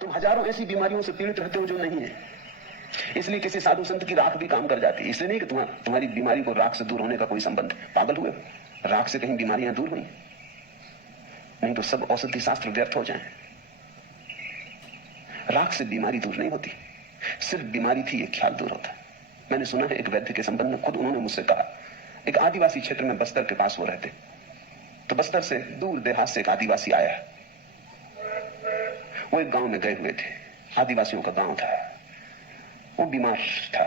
तुम हजारों ऐसी बीमारियों से पीड़ित रहते हो जो नहीं है, इसलिए किसी साधु संत की राख भी काम कर जाती है। इसलिए नहीं कि तुम्हारी बीमारी को राख से दूर होने का कोई संबंध है। पागल हुए? राख से कहीं बीमारियां दूर हुई? नहीं तो सब औषधि शास्त्र व्यर्थ हो जाएं। राख से बीमारी दूर नहीं होती, सिर्फ बीमारी थी ये ख्याल दूर होता। मैंने सुना है एक वैद्य के संबंध में खुद उन्होंने मुझसे कहा, एक आदिवासी क्षेत्र में बस्तर के पास वो रहते, तो बस्तर से दूर देहात से एक आदिवासी आया। वो एक गांव में गए हुए थे, आदिवासियों का गांव था। वो बीमार था,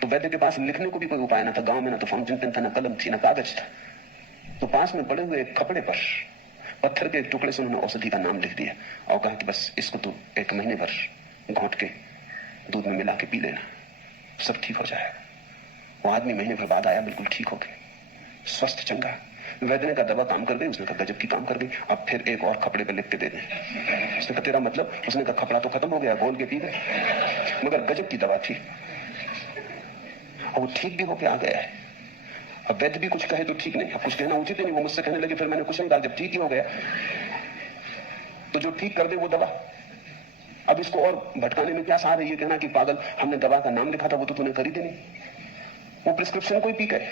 तो वैद्य के पास लिखने को भी कोई उपाय ना था। गांव में ना तो फाउंटेन पेन था, ना कलम थी, ना कागज था। तो पास में पड़े हुए एक कपड़े पर पत्थर के एक टुकड़े से उन्होंने औषधि का नाम लिख दिया और कहा कि बस इसको तो 1 महीने भर घोंट के दूध में मिला के पी लेना, सब ठीक हो जाएगा। वो आदमी महीने भर बाद आया, बिल्कुल ठीक हो गया, स्वस्थ चंगा। वैद्य ने कहा दवा काम कर गई? उसने कहा गजब की काम कर गई, अब फिर एक और कपड़े पे लिख के दे दें। उसने कहा तेरा मतलब? उसने कहा कपड़ा तो खत्म हो गया, घोल के पी गए, मगर गजब की दवा थी और वो ठीक भी होके आ गया है। अब वैद्य भी कुछ कहे तो ठीक नहीं, अब कुछ कहना उचित नहीं। वो मुझसे कहने लगे, फिर मैंने कुछ नहीं कहा, जब ठीक ही हो गया तो जो ठीक कर दे वो दवा। अब इसको और भटकाने में क्या सहारा? ये कहना कि पागल, हमने दवा का नाम लिखा था, वो तो तूने खरीदे नहीं, वो प्रिस्क्रिप्शन कोई पी गए,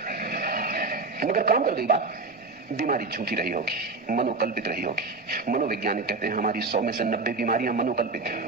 मगर काम कर गई बात। बीमारी झूठी रही होगी, मनोकल्पित रही होगी। मनोवैज्ञानिक कहते हैं हमारी 100 में से 90 बीमारियां मनोकल्पित हैं।